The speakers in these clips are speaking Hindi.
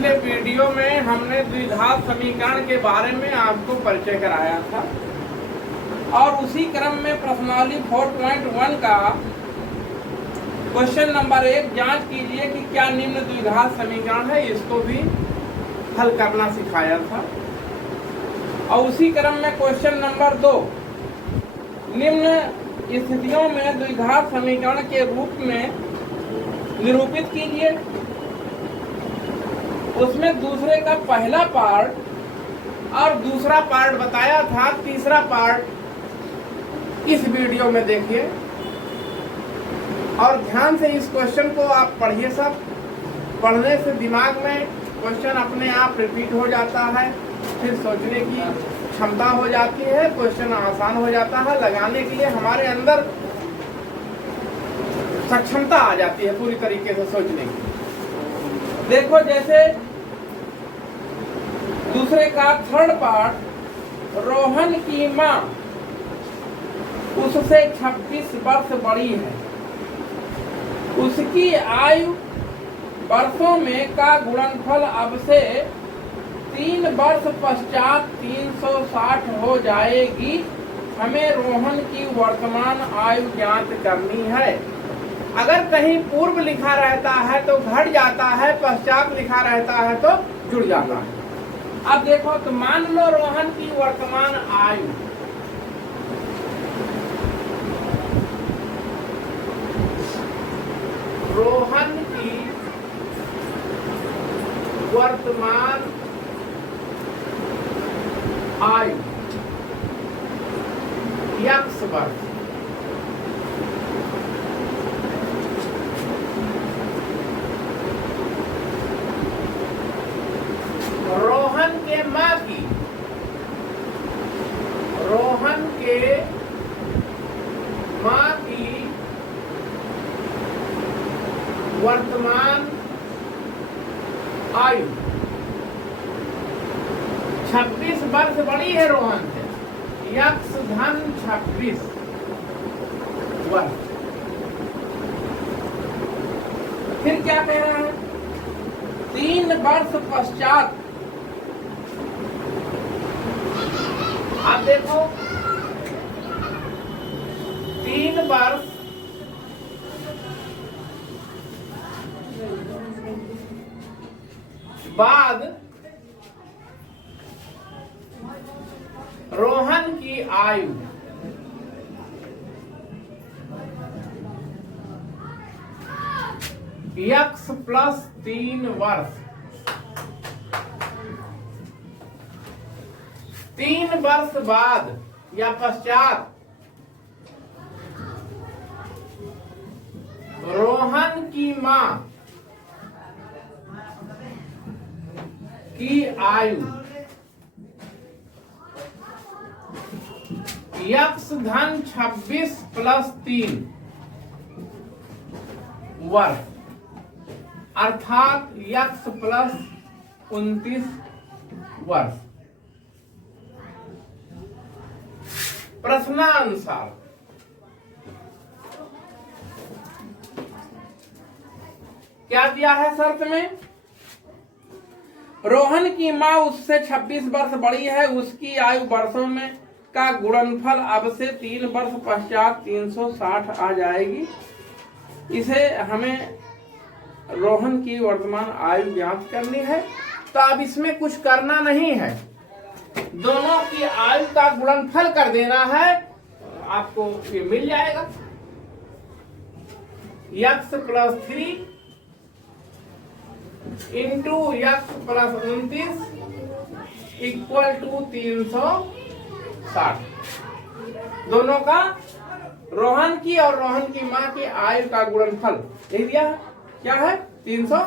पिछले वीडियो में हमने द्विघात समीकरण के बारे में आपको परिचय कराया था और उसी क्रम में प्रश्नावली 4.1 का क्वेश्चन नंबर 1 जांच कीजिए कि क्या निम्न द्विघात समीकरण है, इसको भी हल करना सिखाया था। और उसी क्रम में क्वेश्चन नंबर 2 निम्न स्थितियों में द्विघात समीकरण के रूप में निरूपित कीजिए। उसमें दूसरे का पहला पार्ट और दूसरा पार्ट बताया था, तीसरा पार्ट इस वीडियो में देखिए और ध्यान से इस क्वेश्चन को आप पढ़िए। सब पढ़ने से दिमाग में क्वेश्चन अपने आप रिपीट हो जाता है, फिर सोचने की क्षमता हो जाती है, क्वेश्चन आसान हो जाता है, लगाने के लिए हमारे अंदर सक्षमता आ जाती है पूरी तरीके से सोचने की। देखो जैसे दूसरे का थर्ड पार्ट, रोहन की माँ उससे 26 वर्ष बड़ी है, उसकी आयु वर्षों में का गुणनफल अब से 3 वर्ष पश्चात 360 हो जाएगी। हमें रोहन की वर्तमान आयु ज्ञात करनी है। अगर कहीं पूर्व लिखा रहता है तो घट जाता है, पश्चात लिखा रहता है तो जुड़ जाता है। अब देखो तो मान लो रोहन की वर्तमान आयु x वर्ष रोहन के माँ की वर्तमान आयु 26 वर्ष बड़ी है रोहन से, x धन 26 वर्ष। फिर क्या कह रहा है? 3 वर्ष पश्चात, आप देखो 3 वर्ष बाद रोहन की आयु x प्लस 3 वर्ष। 3 वर्ष बाद या पश्चात रोहन की माँ की आयु x धन 26 प्लस 3 वर्ष, अर्थात x प्लस 29 वर्ष। प्रश्नानुसार क्या दिया है शर्त में? रोहन की माँ उससे 26 वर्ष बड़ी है, उसकी आयु वर्षों में का गुणनफल अब से 3 वर्ष पश्चात 360 आ जाएगी। इसे हमें रोहन की वर्तमान आयु ज्ञात करनी है। तो अब इसमें कुछ करना नहीं है, दोनों की आयु का गुणनफल कर देना है, आपको ये मिल जाएगा। x plus 3 into x plus 29 equal to 360। दोनों का रोहन की और रोहन की माँ की आयु का गुणनफल दे दिया है। क्या है? 300।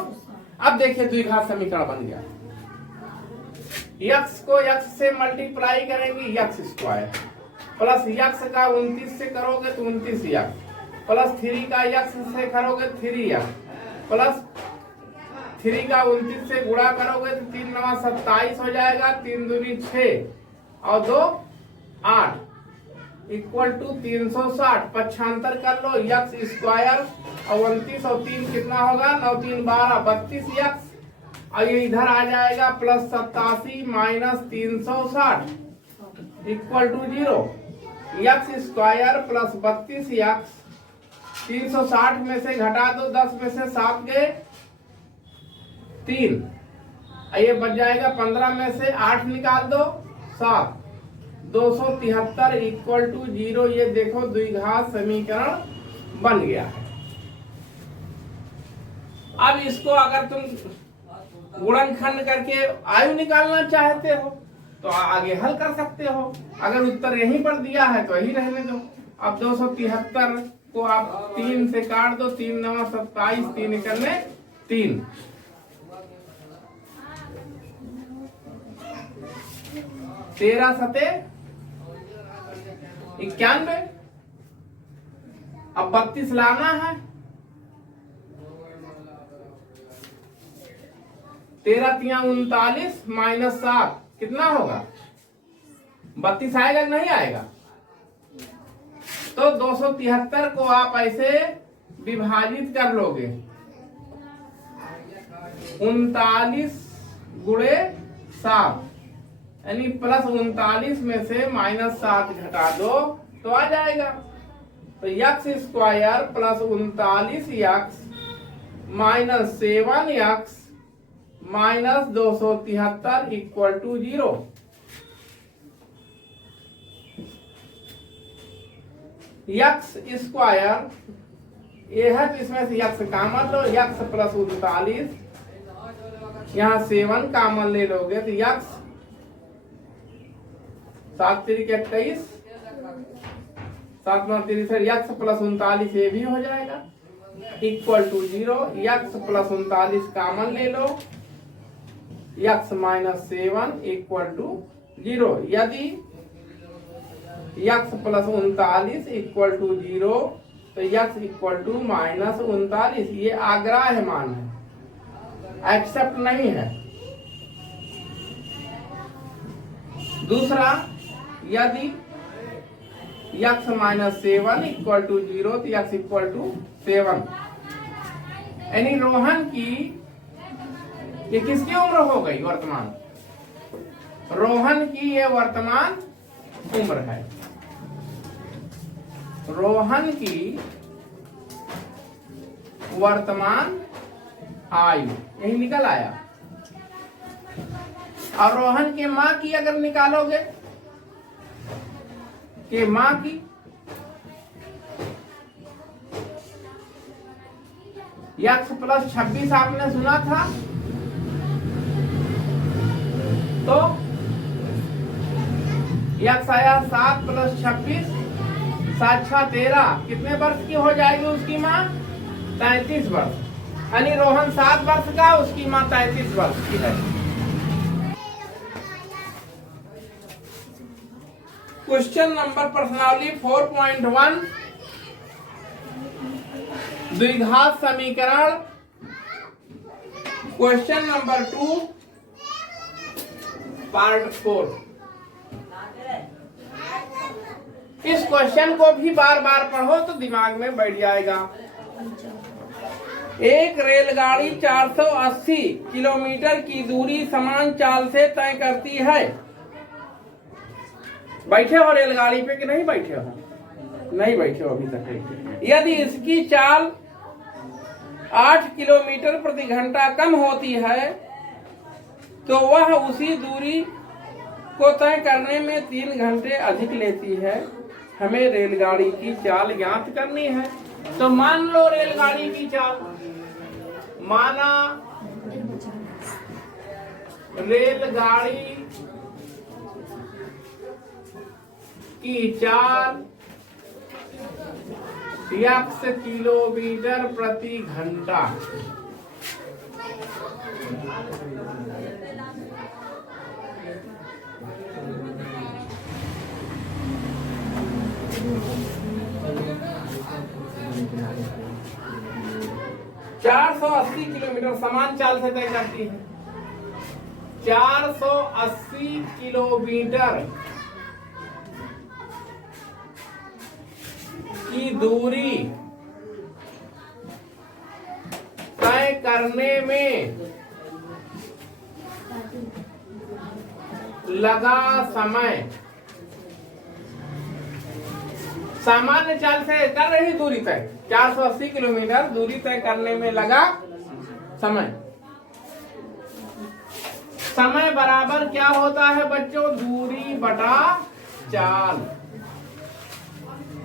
अब देखिए द्विघात समीकरण बन गया। x को x से मल्टीप्लाई करेंगे x स्क्वायर, प्लस x का 29 से करोगे तो 29x, प्लस 3 का x से करोगे 3x, प्लस 3 का 29 से गुणा करोगे तो 3 9 27 हो जाएगा, 3 दूनी 6 और 2 8 इक्वल टू 360। पक्षांतर कर लो, x स्क्वायर और 29 और 3 कितना होगा? 9 3 12 32x और ये इधर आ जाएगा +87 minus 360 equal to 0। x square plus 32x 360 में से घटा दो, 10 में से 7 गए 3, ये बच जाएगा 15 में से 8 निकाल दो 7, 273 इक्वल टू 0। ये देखो द्विघात समीकरण बन गया है। अब इसको अगर तुम गुणनखंड करके आयु निकालना चाहते हो तो आगे हल कर सकते हो। अगर उत्तर यहीं पर दिया है तो यही रहने दो। अब 273 को आप 3 से काट दो, 3 9 27, 3 निकलने 3, 13 सते 91। अब 32 लाना है, 13 तिया 39 माइनस 7 कितना होगा? 32 आएगा कि नहीं आएगा? तो 273 को आप ऐसे विभाजित कर लोगे, 39 गुणे 7 यानी +39 में से -7 घटा दो तो आ जाएगा। तो x square plus 39x minus 7x minus 273 equal to 0। x square ये है तो इसमें से x कॉमन लो, x प्लस 39 यहाँ 7 कॉमन ले लोगे तो x 7 3 के 21, 7 9 63, x प्लस 39 ये भी हो जाएगा equal to 0। x plus 39 common ले लो, x माइनस 7 इक्वल टू 0। यदि x प्लस 39 इक्वल टू 0 तो x इक्वल टू माइनस 39, ये आग्राह्य मान है, एक्सेप्ट नहीं है। दूसरा, यदि x माइनस 7 इक्वल टू 0 तो x इक्वल टू 7, यानी रोहन की ये किसकी उम्र हो गई? वर्तमान रोहन की ये वर्तमान उम्र है। रोहन की वर्तमान आयु यही निकल आया। और रोहन के माँ की अगर निकालोगे कि माँ की x प्लस 26 आपने सुना था, तो x आया 7 प्लस 26 7 6 13, कितने वर्ष की हो जाएगी उसकी माँ? 33 वर्ष। यानी रोहन 7 वर्ष का, उसकी माँ 33 वर्ष की है। क्वेश्चन नंबर प्रश्नावली 4.1 द्विघात समीकरण। Question number 2 part 4। इस क्वेश्चन को भी बार बार पढ़ो तो दिमाग में बैठ जाएगा। एक रेलगाड़ी 480 किलोमीटर की दूरी समान चाल से तय करती है। बैठे हो रेलगाड़ी पे कि नहीं बैठे हो? नहीं बैठे हो अभी तक। यदि इसकी चाल 8 किलोमीटर प्रति घंटा कम होती है तो वह उसी दूरी को तय करने में 3 घंटे अधिक लेती है। हमें रेलगाड़ी की चाल ज्ञात करनी है। तो मान लो रेलगाड़ी की चाल, माना रेलगाड़ी की चाल x किलोमीटर प्रति घंटा। चार 480 किलोमीटर समान चाल से तय करती है। 480 किलोमीटर की दूरी तय करने में लगा समय सामान्य चाल से कर रही दूरी तय 480 किलोमीटर दूरी तय करने में लगा समय। समय बराबर क्या होता है बच्चों? दूरी बटा चाल।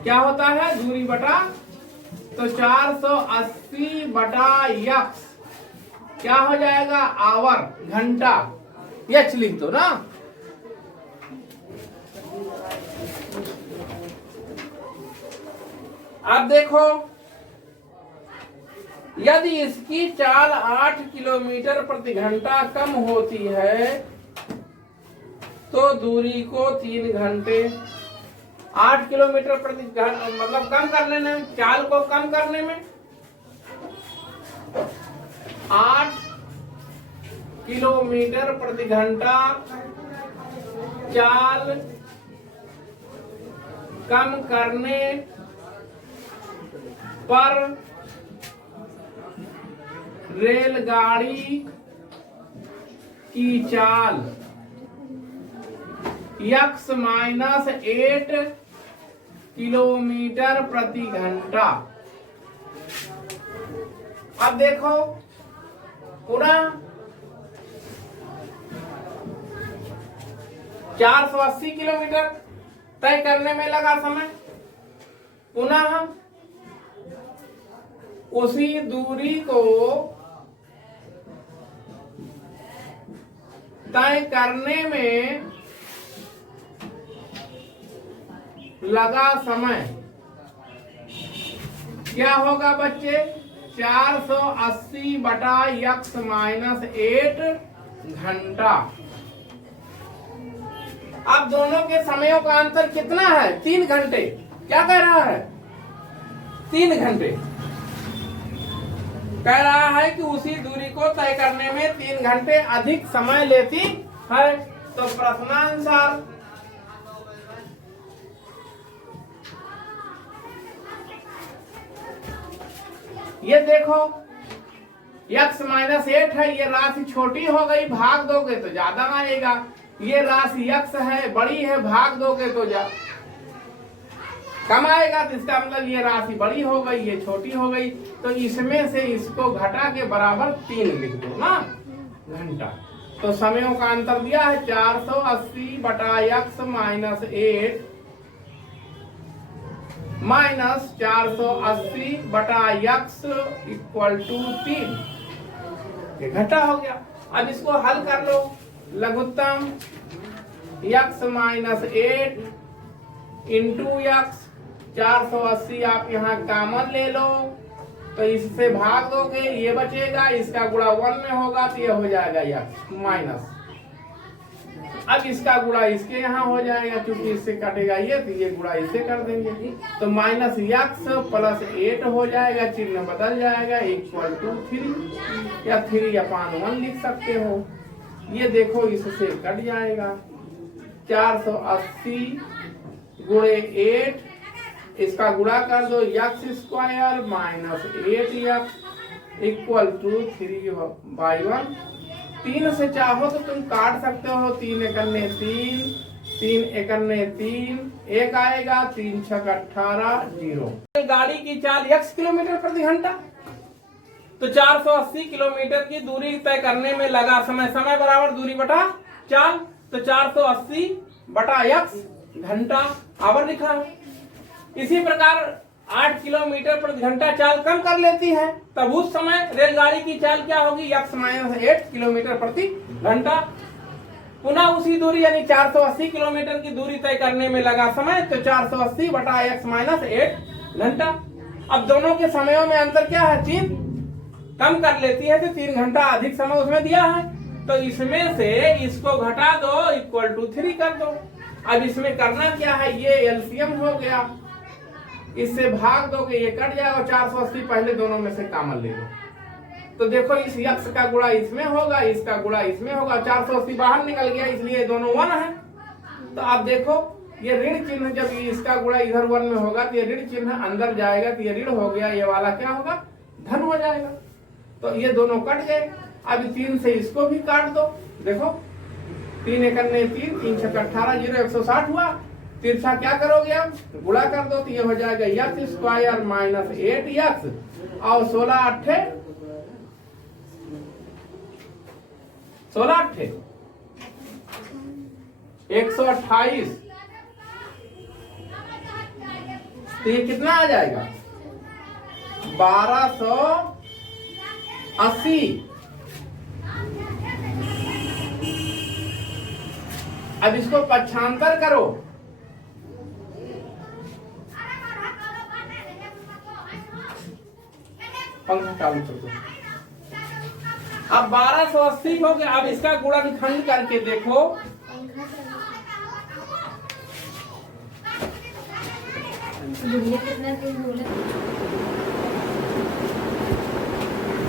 क्या होता है? दूरी बटा, तो 480 बटा यक्स क्या हो जाएगा? आवर, घंटा। यक्स लिख दो ना। अब देखो, यदि इसकी चाल 8 किलोमीटर प्रति घंटा कम होती है तो दूरी को 3 घंटे, 8 किलोमीटर प्रति मतलब कम करने में, चाल को कम करने में 8 किलोमीटर प्रति घंटा चाल कम करने पर रेलगाड़ी की चाल यक्स माइनस 8 किलोमीटर प्रति घंटा। अब देखो पुनः 480 किलोमीटर तय करने में लगा समय, पुनः उसी दूरी को तय करने में लगा समय क्या होगा बच्चे? 480 बटा यक्स माइनस 8 घंटा। अब दोनों के समयों का अंतर कितना है? 3 घंटे। क्या कह रहा है? 3 घंटे कह रहा है कि उसी दूरी को तय करने में 3 घंटे अधिक समय लेती है। तो प्रश्नानुसार ये देखो यक्स माइनस 8 है, ये राशि छोटी हो गई, भाग दोगे तो ज्यादा आएगा। ये राशि यक्स है, बड़ी है, भाग दोगे तो कम आएगा। तो इसका मतलब ये राशि बड़ी हो गई, ये छोटी हो गई। तो इसमें से इसको घटा के बराबर 3 लिख दो ना, घंटा। तो समयों का अंतर दिया है 480 बटा यक्स माइनस 8 माइनस 480 बटा यक्स इक्वल टू 3। ये घटा हो गया। अब इसको हल कर लो। लघुत्तम यक्स माइनस 8 इंटू यक्स, 480 आप यहाँ कॉमन ले लो तो इससे भाग दोगे, ये बचेगा, इसका गुणा 1 में होगा तो ये हो जाएगा यक्स माइनस। अब इसका गुणा इसके यहाँ हो जाएगा, क्योंकि इससे कटेगा ये तो ये गुणा इससे कर देंगे। तो माइनस यक्स प्लस 8 हो जाएगा, चिन्ह बदल जाएगा, इक्वल टू 3 या 3/1 लिख सकते हो। ये देखो इससे कट जाएगा। 480 गुणे 8, इसका गुणा कर दो, x square minus 8 equal to 3/1। 3 से चाहो तो तुम काट सकते हो, 3 एकन्ने 3, 3 एकन्ने 3, 1 आएगा, 3 छक 18 0। गाड़ी की चाल यक्स किलोमीटर प्रति घंटा, तो 480 किलोमीटर की दूरी तय करने में लगा समय, समय बराबर दूरी बटा चाल। तो 480 बटा यक्स घंटा आवर लिखा है। इसी प्रकार 8 किलोमीटर प्रति घंटा चाल कम कर लेती है, तब उस समय रेलगाड़ी की चाल क्या होगी? यक्स माइनस 8 किलोमीटर प्रति घंटा। पुनः उसी दूरी यानी 480 किलोमीटर की दूरी तय करने में लगा समय, तो 480 बटा यक्स माइनस 8 घंटा। अब दोनों के समयों में अंतर क्या है? 3 कम कर लेती है तो 3 घंटा अधिक समय उसमें दिया है। तो इसमें से इसको घटा दो, इक्वल टू 3 कर दो। अब इसमें करना क्या है? ये एलसीएम हो गया, इससे भाग दोगे, ये कट जाएगा। 480 पहले दोनों में से कॉमन ले लो, तो देखो इस यक्स का गुणा इसमें होगा, इसका गुणा इसमें होगा। 480 बाहर निकल गया, इसलिए दोनों 1 है। तो आप देखो ये ऋण चिन्ह जब इसका गुणा इधर 1 में होगा तो ये ऋण चिन्ह अंदर जाएगा, तो ये ऋण हो गया, ये वाला क्या होगा? धन हो जाएगा। तो ये दोनों कट गए। अब 3 से इसको भी काट दो, देखो 3 एकन्ने 3, 3 छक्का 18, 0 160 हुआ। तिरछा क्या करोगे अब गुणा कर दो तो ये हो जाएगा x स्क्वायर माइनस 8x और 16 अट्ठे 128। तो ये कितना आ जाएगा 1280। अब इसको पक्षांतर करो, पंखा चालू कर दो। अब 1280 हो गया। अब इसका गुणनखंड करके देखो,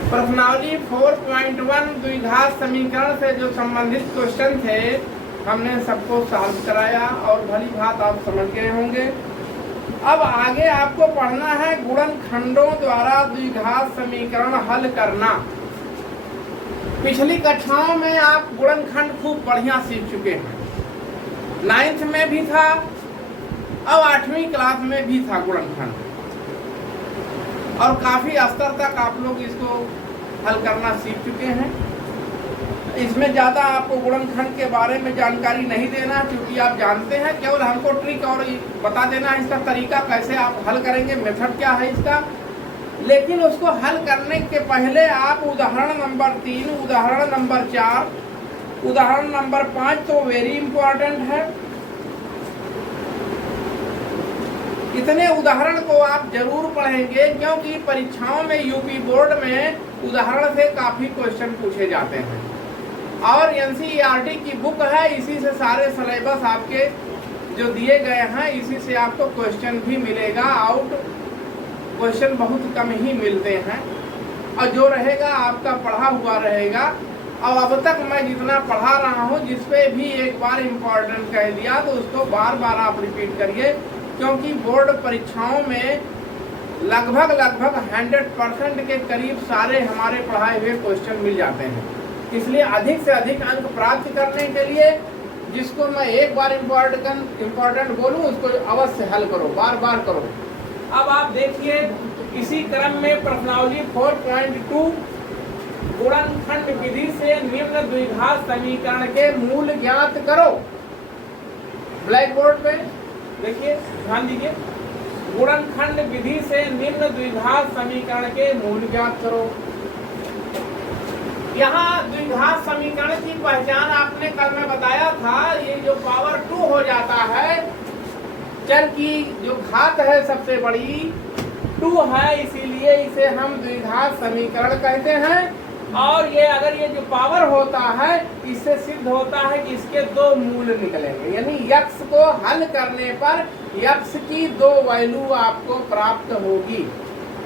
प्रश्नावली 4.1 द्विघात समीकरण से जो संबंधित क्वेश्चन थे हमने सबको सॉल्व कराया और भली भांति आप समझ गए होंगे। अब आगे आपको पढ़ना है गुणनखंडों द्वारा द्विघात समीकरण हल करना। पिछली कक्षाओं में आप गुणनखंड खूब बढ़िया सीख चुके हैं, 9th में भी था, अब 8वीं क्लास में भी था गुणनखंड, और काफी स्तर तक आप लोग इसको हल करना सीख चुके हैं। इसमें ज्यादा आपको गुणनखंड के बारे में जानकारी नहीं देना, क्योंकि आप जानते हैं, केवल हमको ट्रिक और बता देना इसका तरीका कैसे आप हल करेंगे, मेथड क्या है इसका। लेकिन उसको हल करने के पहले आप उदाहरण नंबर 3, उदाहरण नंबर 4, उदाहरण नंबर 5 तो वेरी इंपॉर्टेंट है। इतने उदाहरण को आप जरूर पढ़ेंगे, क्योंकि परीक्षाओं में यूपी बोर्ड में उदाहरण से काफी क्वेश्चन पूछे जाते हैं। और एनसीईआरटी की बुक है, इसी से सारे सिलेबस आपके जो दिए गए हैं, इसी से आपको क्वेश्चन भी मिलेगा। आउट क्वेश्चन बहुत कम ही मिलते हैं, और जो रहेगा आपका पढ़ा हुआ रहेगा। और अब तक मैं जितना पढ़ा रहा हूँ, जिसपे भी एक बार इम्पोर्टेंट कह दिया तो उसको बार बार आप रिपीट करिए, क्योंकि बोर्ड परीक्षाओं में लगभग 100% के करीब सारे हमारे पढ़ाए हुए क्वेश्चन मिल जाते हैं। इसलिए अधिक से अधिक अंक प्राप्त करने के लिए जिसको मैं एक बार इम्पोर्टेंट बोलूं उसको अवश्य हल करो, बार बार करो। अब आप देखिए इसी क्रम में प्रश्नावली 4.2 गुणनखंड विधि से निम्न द्विघात समीकरण के मूल ज्ञात करो। ब्लैक बोर्ड पे देखिए, ध्यान दीजिए, गुणनखंड विधि से निम्न द्विघात समीकरण के मूल ज्ञात करो। यहाँ द्विघात समीकरण की पहचान आपने कल में बताया था, ये जो पावर 2 हो जाता है, चर की जो घात है सबसे बड़ी 2 है, इसीलिए इसे हम द्विघात समीकरण कहते हैं। और ये अगर ये जो पावर होता है, इससे सिद्ध होता है कि इसके 2 मूल निकलेंगे, यानी x को हल करने पर x की 2 वैल्यू आपको प्राप्त होगी।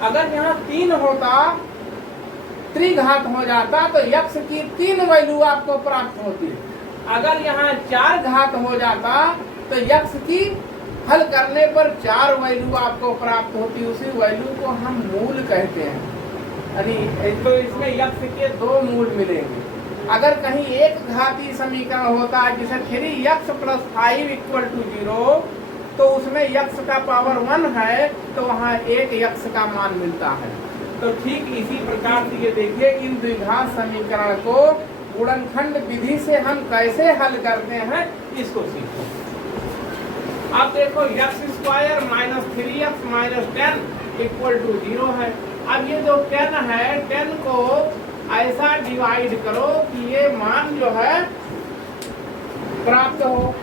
अगर यहाँ 3 होता, त्रिघात हो जाता, तो x की 3 वैल्यू आपको प्राप्त होती। अगर यहाँ 4 घात हो जाता तो x की हल करने पर 4 वैल्यू आपको प्राप्त होती। उसी वैल्यू को हम मूल कहते हैं, यानी तो इसमें x के 2 मूल मिलेंगे। अगर कहीं एक घाती समीकरण होता है, जैसे 3x + 5 = 0, तो उसमें x का पावर 1 है, तो वहाँ 1 x का मान मिलता है। तो ठीक इसी प्रकार से ये देखिए, इन द्विघात समीकरण को गुणनखंड विधि से हम कैसे हल करते हैं, इसको सीखो। अब देखो x² - 3x - 10 = 0 है। अब ये जो 10 है, 10 को ऐसा डिवाइड करो कि ये मान जो है प्राप्त हो।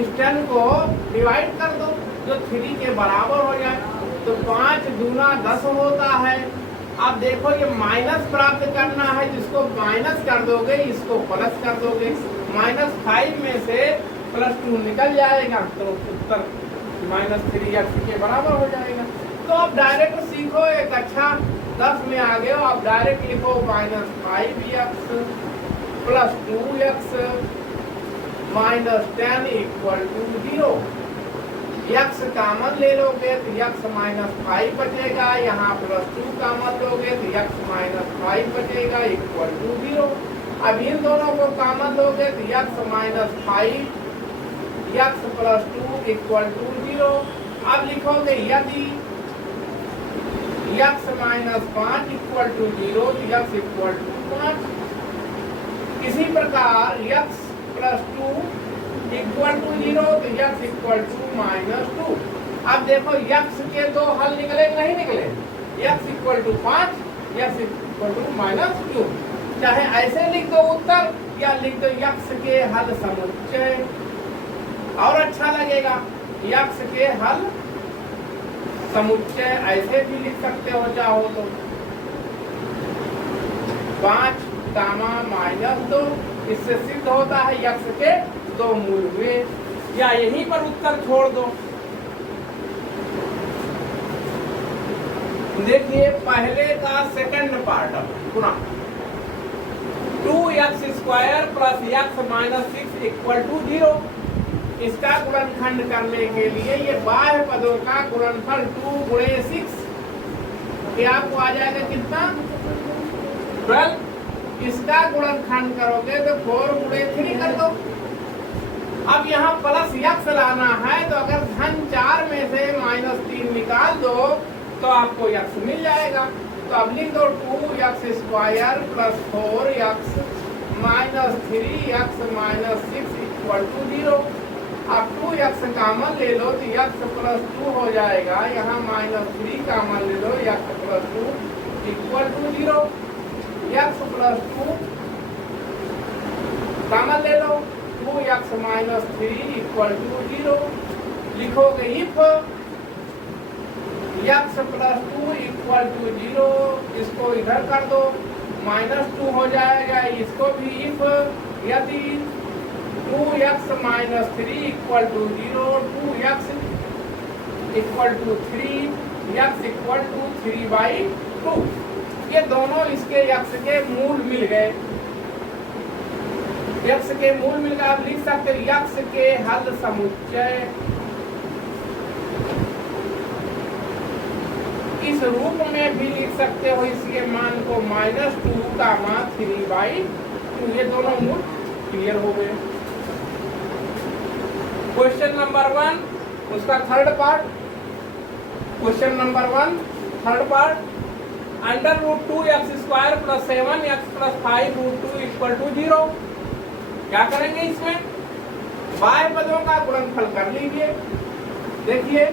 इस 10 को डिवाइड कर दो जो 3 के बराबर हो जाए, तो 5 दूना 10 होता है। अब देखो ये माइनस प्राप्त करना है, जिसको माइनस कर दोगे इसको प्लस कर दोगे, -5 में से +2 निकल जाएगा, तो उत्तर -3x के बराबर हो जाएगा। तो अब डायरेक्ट सीखो, एक अच्छा 10 में आ गए हो, अब डायरेक्ट लिखो -5x + 2x -10 = 0। x कॉमन ले लोगे तो x -5 बचेगा, यहाँ +2 कॉमन लोगे तो x -5 बचेगा = 0। अब इन दोनों को कॉमन लोगे तो x minus 5 x plus 2 equal to 0। अब लिखोगे यदि x माइनस 5 इक्वल टू 0 तो x इक्वल टू 5। इसी प्रकार x प्लस 2 इक्वल टू 0 तो x इक्वल टू माइनस 2। अब देखो x के दो हल निकले नहीं निकले, x equal to 5 x equal to minus 2। चाहे ऐसे लिख दो उत्तर या लिख दो x के हल समुच्चय, और अच्छा लगेगा। x के हल समुच्चय ऐसे भी लिख सकते हो चाहो तो 5 गामा माइनस 2। इससे सिद्ध होता है x के दो मूल हुए, या यहीं पर उत्तर छोड़ दो। देखिए पहले का सेकंड पार्ट गुणा 2x square plus x minus 6 equal to 0। इसका गुणनखंड करने के लिए ये बाह्य पदों का गुणनफल 2 गुणे 6 ये आपको आ जाएगा कितना 12। इसका गुणनखंड करोगे तो 4 गुणे 3 कर दो। अब यहाँ प्लस x लाना है तो अगर धन 4 में से माइनस 3 निकाल दो तो आपको x मिल जाएगा। तो अब लिख दो 2x square plus 4x minus 3x minus 6 equal to 0। अब 2x कॉमन ले लो तो x प्लस 2 हो जाएगा, यहाँ माइनस 3 कॉमन ले लो x plus 2 equal to 0। x plus 2 common ले लो 2x माइनस 3 इक्वल टू 0। लिखोगे if x plus 2 equal to 0, इसको इधर कर दो माइनस 2 हो जाएगा। इसको भी इफ यदि 2x minus 3 equal to 0 2x equal to 3 x equal to 3/2। ये दोनों इसके x के मूल मिल गए। x के मूल मिल गए। आप लिख सकते x के हल समुच्चय इस रूप में भी लिख सकते हो। इसके मान को माइनस 2 गामा 3/2। ये दोनों मूल क्लियर हो गए। क्वेश्चन नंबर 1 उसका third part. Question number 1 third part under root 2x square plus 7x plus 5 root 2 equal to 0। क्या करेंगे इसमें बाह्य पदों का गुणनफल कर लीजिए। देखिए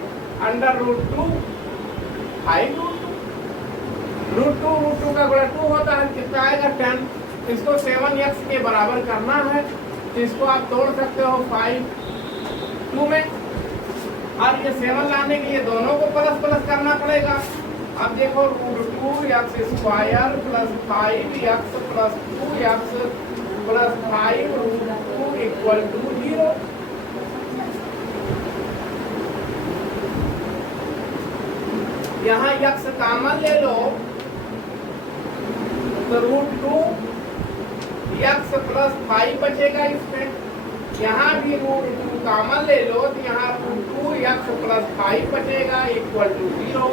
अंडर रूट 2 5 रूट 2 का गुणा 2 होता है कितना आएगा 10। इसको 7x के बराबर करना है तो इसको आप तोड़ सकते हो 5 2 में, और ये 7 लाने के लिए दोनों को प्लस प्लस करना पड़ेगा। अब देखो root 2x square plus 5x plus 2x plus 5 root 2 equal to 0। यहाँ x कॉमन ले लो तो रूट 2x प्लस 5 बचेगा इसमें। यहाँ भी रूट 2 कॉमन ले लो तो यहाँ रूट 2x प्लस 5 बचेगा इक्वल टू 0।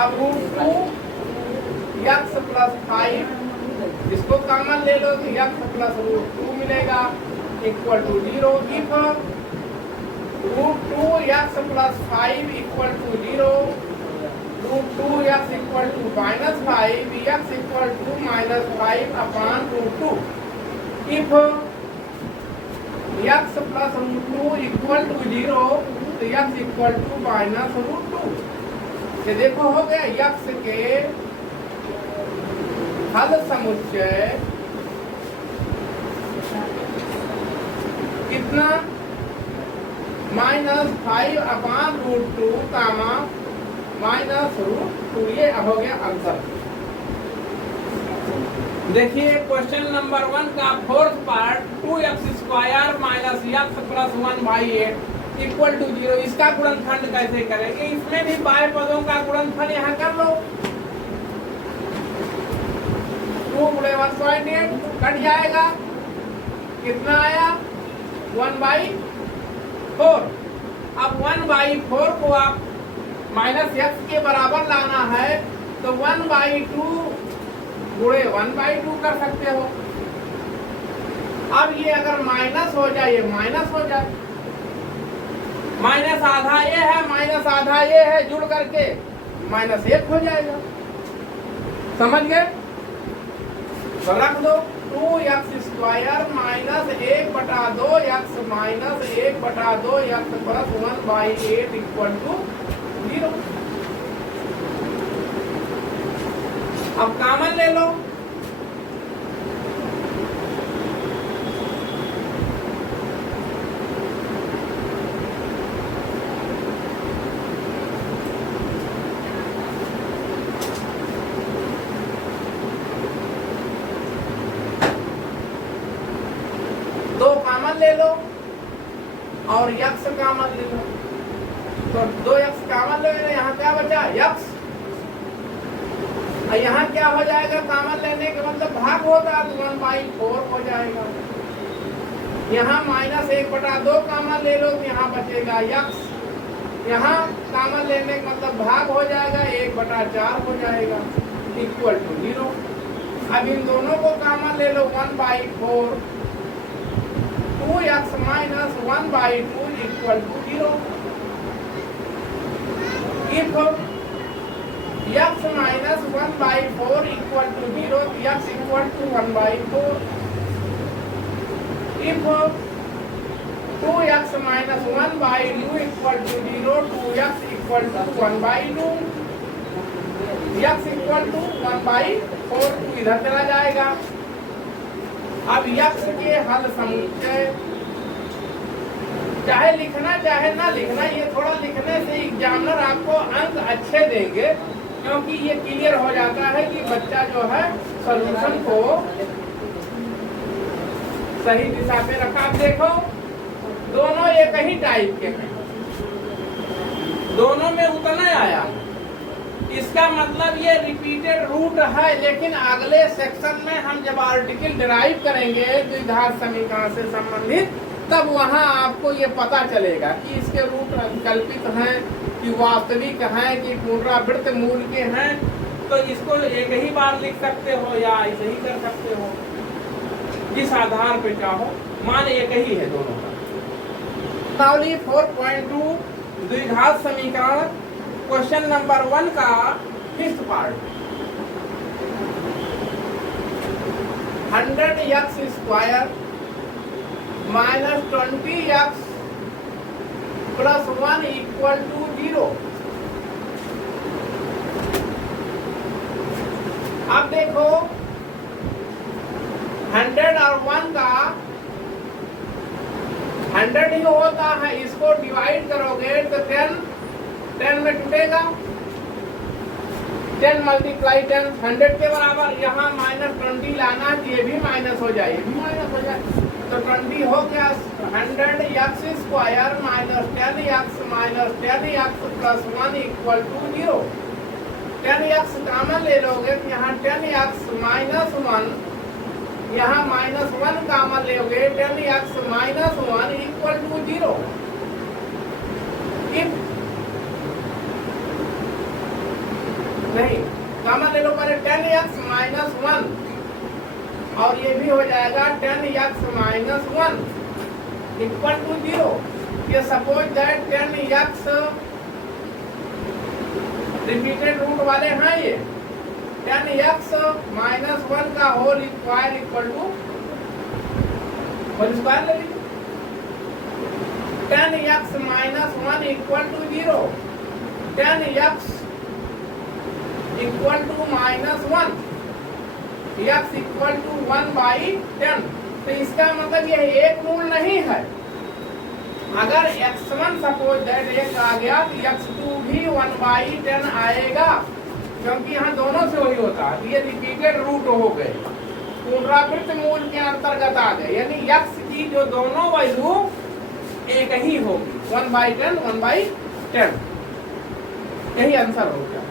अब रूट 2x प्लस 5 इसको कॉमन ले लो तो x प्लस रूट 2 मिलेगा equal to 0। If root 2x plus 5 equal to 0 root 2x equal to minus 5 x equal to minus 5 upon root 2। If x plus root 2 equal to 0 तो x equal to minus root 2। ये देखो हो गया x के हल समुच्चय कितना minus 5 upon root 2 comma minus root 2। ये हो गया आंसर। देखिए क्वेश्चन नंबर 1 का fourth part 2x square minus x plus 1/8 equal to 0। इसका गुणनखंड कैसे करेंगे? इसमें भी बाह्य पदों का गुणनफल यहाँ कर लो। 2 गुणे 1/8 कट जाएगा, कितना आया 1/4। अब 1/4 को आप माइनस x के बराबर लाना है तो 1/2 गुणे 1/2 कर सकते हो। अब ये अगर माइनस हो जाए, ये माइनस हो जाए, माइनस आधा ये है, माइनस आधा ये है, जुड़ करके माइनस 1 हो जाएगा। समझ गए? तो रख दो 2x² minus 1/2 x minus 1/2 x plus 1/8 equal to 0। अब कॉमन ले लो, ले लो और x कॉमन ले लो, तो 2x कॉमन ले लो, यहाँ क्या बचा x, और यहाँ क्या हो जाएगा कॉमन लेने का मतलब भाग होता है, 1/4 हो जाएगा। यहाँ माइनस 1/2 कॉमन ले लो तो यहाँ बचेगा x, यहाँ कॉमन लेने का मतलब भाग हो जाएगा, 1/4 हो जाएगा इक्वल टू 0। अब इन दोनों को कॉमन ले लो, 1/4 2x minus 1/2 equal to 0. If x minus 1/4 equal to 0, x equal to 1/4. If 2x minus 1/2 equal to 0, 2x equal to 1/2. x equal to 1/4 इधर चला जाएगा। अब x के हल समुच्चय चाहे लिखना चाहे ना लिखना, ये थोड़ा लिखने से एग्जामिनर आपको अंक अच्छे देंगे, क्योंकि ये क्लियर हो जाता है कि बच्चा जो है सॉल्यूशन को सही दिशा पे रखा। आप देखो दोनों एक ही टाइप के हैं, दोनों में उतना आया, इसका मतलब ये रिपीटेड रूट है। लेकिन अगले सेक्शन में हम जब आर्टिकल डिराइव करेंगे द्विघात समीकरण से संबंधित, तब वहां आपको ये पता चलेगा कि इसके रूट कल्पित हैं कि वास्तविक हैं कि पुनरावृत्त मूल के हैं। तो इसको एक ही बार लिख सकते हो या ऐसे ही कर सकते हो, जिस आधार पे चाहो, मान एक ही है दोनों का। नावली 4.2 द्विघात समीकरण क्वेश्चन नंबर 1 का 5th part. 100x² minus 20x plus 1 equal to 0। अब देखो 100 और 1 का 100 ही होता है, इसको डिवाइड करोगे तो 10 में टूटेगा, 10 मल्टीप्लाई 10 100 के बराबर। यहाँ माइनस 20 लाना है, ये भी माइनस हो जाए, ये भी माइनस हो जाए, तो 20 हो गया 100x² minus 10x minus 10x plus 1 equal to 0। 10x common ले लोगे तो यहाँ 10x माइनस 1, यहाँ माइनस 1 कॉमन लोगे, 10x माइनस 1 इक्वल टू 0। नहीं कॉमन ले लो पहले 10x माइनस 1, और ये भी हो जाएगा 10x माइनस 1 इक्वल टू 0। ये suppose that 10x repeated root वाले हैं, ये 10x माइनस 1 का whole square equal to whole square ले लीजिए, 10x minus 1 equal to 0, 10x equal to minus 1, x equal to 1/10। तो इसका मतलब ये एक मूल नहीं है। अगर x1 सपोज दैट एक आ गया तो x2 भी 1/10 आएगा, क्योंकि यहाँ दोनों से वही होता है। ये रिपीटेड रूट हो गए, पुनरावृत्त मूल के अंतर्गत आ गए, यानी x की जो दोनों वैल्यू एक ही होगी, 1/10 1/10। यही आंसर हो गया।